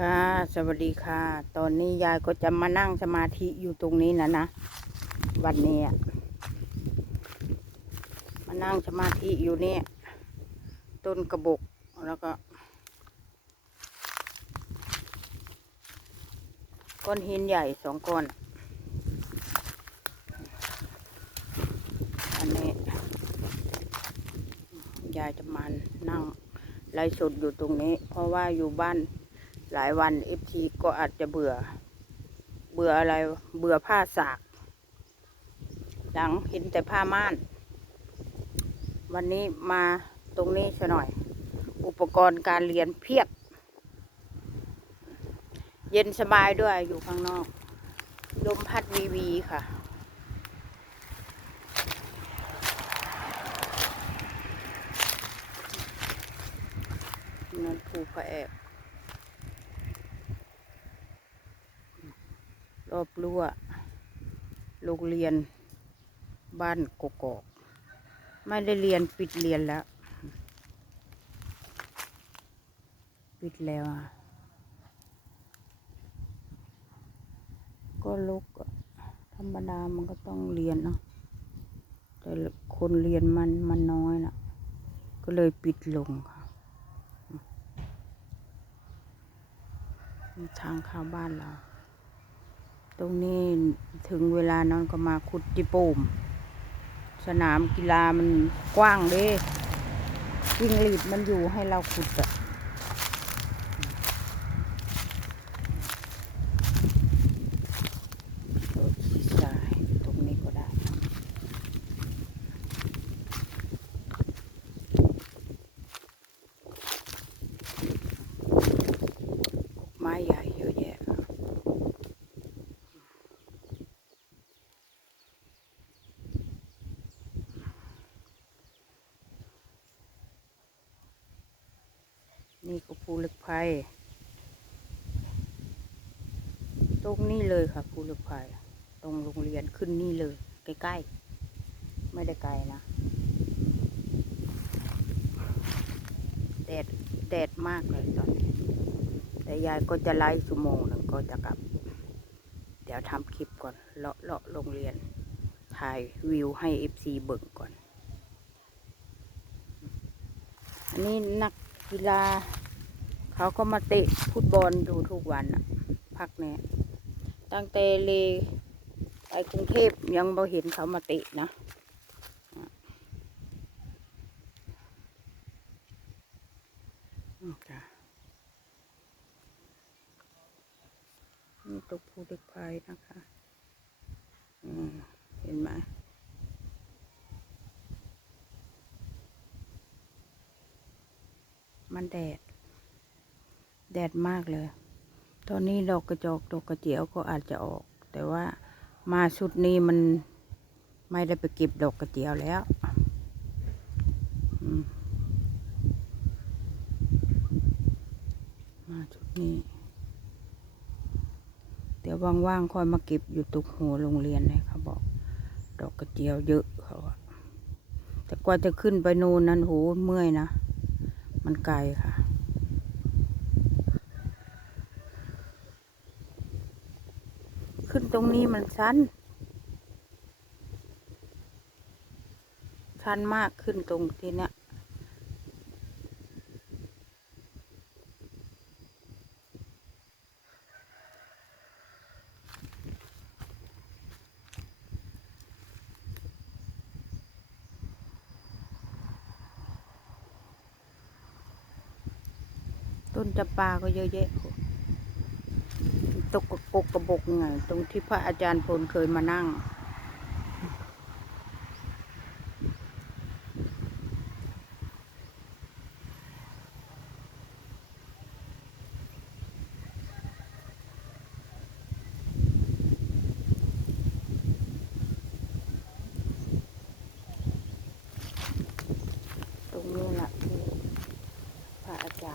ค่ะ สวัสดีค่ะ ตอนนี้ยายก็จะมานั่งสมาธิอยู่ตรงนี้นะนะ วันนี้มานั่งสมาธิอยู่เนี่ยต้นกระบกแล้วก็ ก้อนหินใหญ่สองก้อน อันนี้ ยายจะมานั่งไลฟ์สดอยู่ตรงนี้ เพราะว่าอยู่บ้าน หลายวันเอฟทีก็อาจจะเบื่อ เบื่ออะไร เบื่อผ้าสาก หลังเห็นแต่ผ้าม่าน วันนี้มาตรงนี้ซะหน่อย อุปกรณ์การเรียนเพียบ เย็นสบายด้วยอยู่ข้างนอก ลมพัดวีวีค่ะนั่นภูพระแอก อบรั้วโรงเรียนบ้านกกอก ไม่ได้เรียนปิดเรียนแล้ว ปิดแล้วอะก็ลุกธรรมดามันก็ต้องเรียนเนาะแต่คนเรียนมันมันน้อยนะก็เลยปิดลงค่ะทางเข้าบ้านเรา ตรงนี้ถึงเวลานอนก็มาขุดจิโป่มสนามกีฬามันกว้างเด้ยิ่งหลีดมันอยู่ให้เราขุดอะโดดขี้ทรายตรงนี้ก็ได้ ไม้ใหญ่เยอะแยะ นี่ก็ภูเหล็กไฟตรงนี้เลยค่ะภูเหล็กไฟตรงโรงเรียนขึ้นนี่เลย ใกล้ๆ ไม่ได้ไกลนะแดดแดดมากเลยตอนนี้แต่ยายก็จะไล่ชั่วโมงหนึ่งก็จะกลับ เดี๋ยวทำคลิปก่อนเลาะเลาะโรงเรียนถ่ายวิวให้เอฟซีเบิ่งก่อน อันนี้นัก กีฬา เขาก็มาเตะฟุตบอลดูทุกวันอะพักเนี้ยตั้งแต่เลไปกรุงเทพยังบ่เห็นเขามาเตะนะอืมจ้ะนี่ตกภูเหล็กไฟนะคะ อืม เห็นไหม มันแดด แดดมากเลย ตอนนี้ดอกกระจอกดอกกระเจียวก็อาจจะออก แต่ว่ามาชุดนี้มันไม่ได้ไปเก็บดอกกระเจียวแล้วมมาชุดนี้ เดี๋ยวว่างๆค่อยมาเก็บอยู่ตุกหัวโรงเรียนเลยเขาบอก ดอกกระเจียวเยอะเขาอะแต่กว่าจะขึ้นไปนูนนั้นโหเมื่อยนะ มันไกลค่ะ ขึ้นตรงนี้มันชันชันมากขึ้นตรงที่เนี้ย ต้นจำปาก็เยอะแยะตกกระกกกระบกไงตรงที่พระอาจารย์พลเคยมานั่ง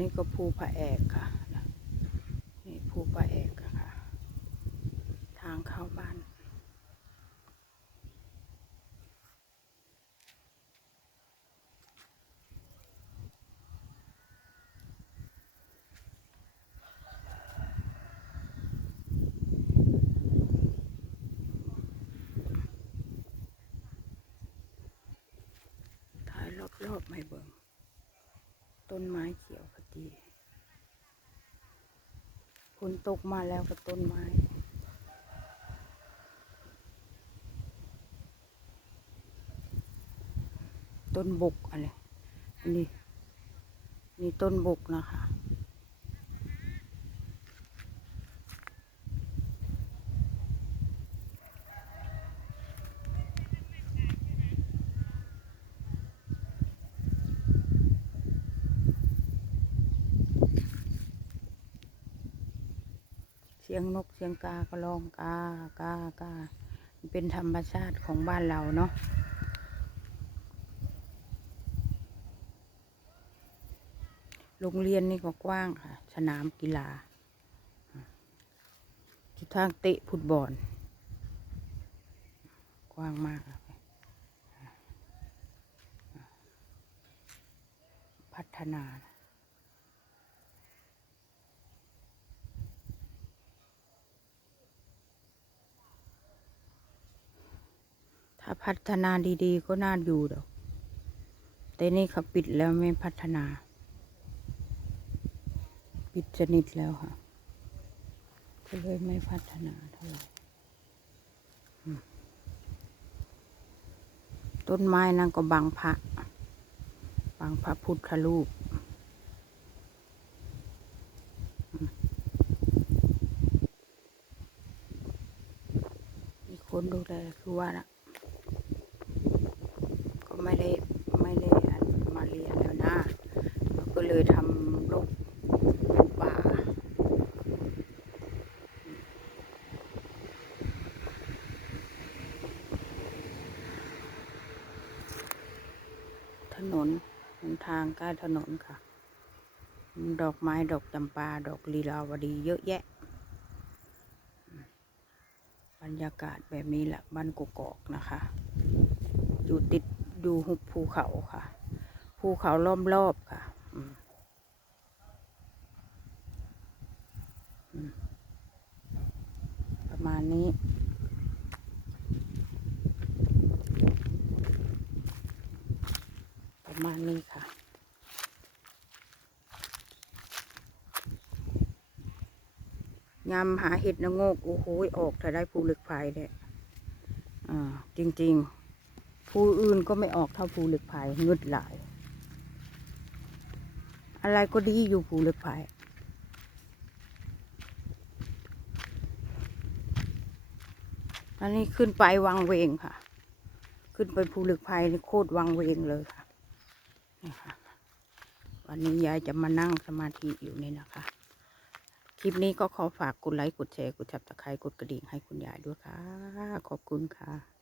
นี่ก็ภูพระแอกค่ะ นี่ภูพระแอกค่ะ ทางเข้าบ้าน ถ่ายรอบๆไม่เบิ่งต้นไม้เขียวพอดีฝ นตกมาแล้วกับต้นไม้ต้นบกอะไรนี่นี่ต้นบกนะคะ ยงนกเสียงกาก็ร้องกากากาเป็นธรรมชาติของบ้านเราเนาะโรงเรียนนี่ก็กว้างค่ะ สนามกีฬาที่ทางเตะฟุตบอลกว้างมากพัฒนาถ้า พัฒนาดีๆ ก็น่าอยู่ดอก แต่นี่เขาปิดแล้วไม่พัฒนา ปิดสนิทแล้วค่ะ ก็เลยไม่พัฒนาเท่าไหร่ต้นไม้นั่นก็บังพระบังพระพุทธรูปมีคนดูแลคือว่านะ ไม่ได้ไม่ได้อันมาเรียนแล้วนะก็เลยทำลูกป่าถนนหนทางใกล้ถนนค่ะ ดอกไม้ดอกจำปา ดอกลีลาวดีเยอะแยะ บรรยากาศแบบนี้แหละบ้านกกอกนะคะ อยู่ติด อยู่หุบภูเขาค่ะ ภูเขาล้อมรอบค่ะประมาณนี้ประมาณนี้ค่ะ ยำหาเห็ดนะโงก โอ้โห ออกถ้าได้ภูเหล็กไฟเนี่ยอ่า จริง ๆ ภูอื่นก็ไม่ออกเท่าภูเหล็กไฟงึดหลาย อะไรก็ดีอยู่ภูเหล็กไฟอันนี้ขึ้นไปวังเวงค่ะ ขึ้นไปภูเหล็กไฟนี่โคตรวังเวงเลยค่ะนี่ค่ะ วันนี้ยายจะมานั่งสมาธิอยู่นี่นะคะ คลิปนี้ก็ขอฝากกดไลค์ กดแชร์ กดจับตะไคร้กดกระดิ่งให้คุณยายด้วยค่ะ ขอบคุณค่ะ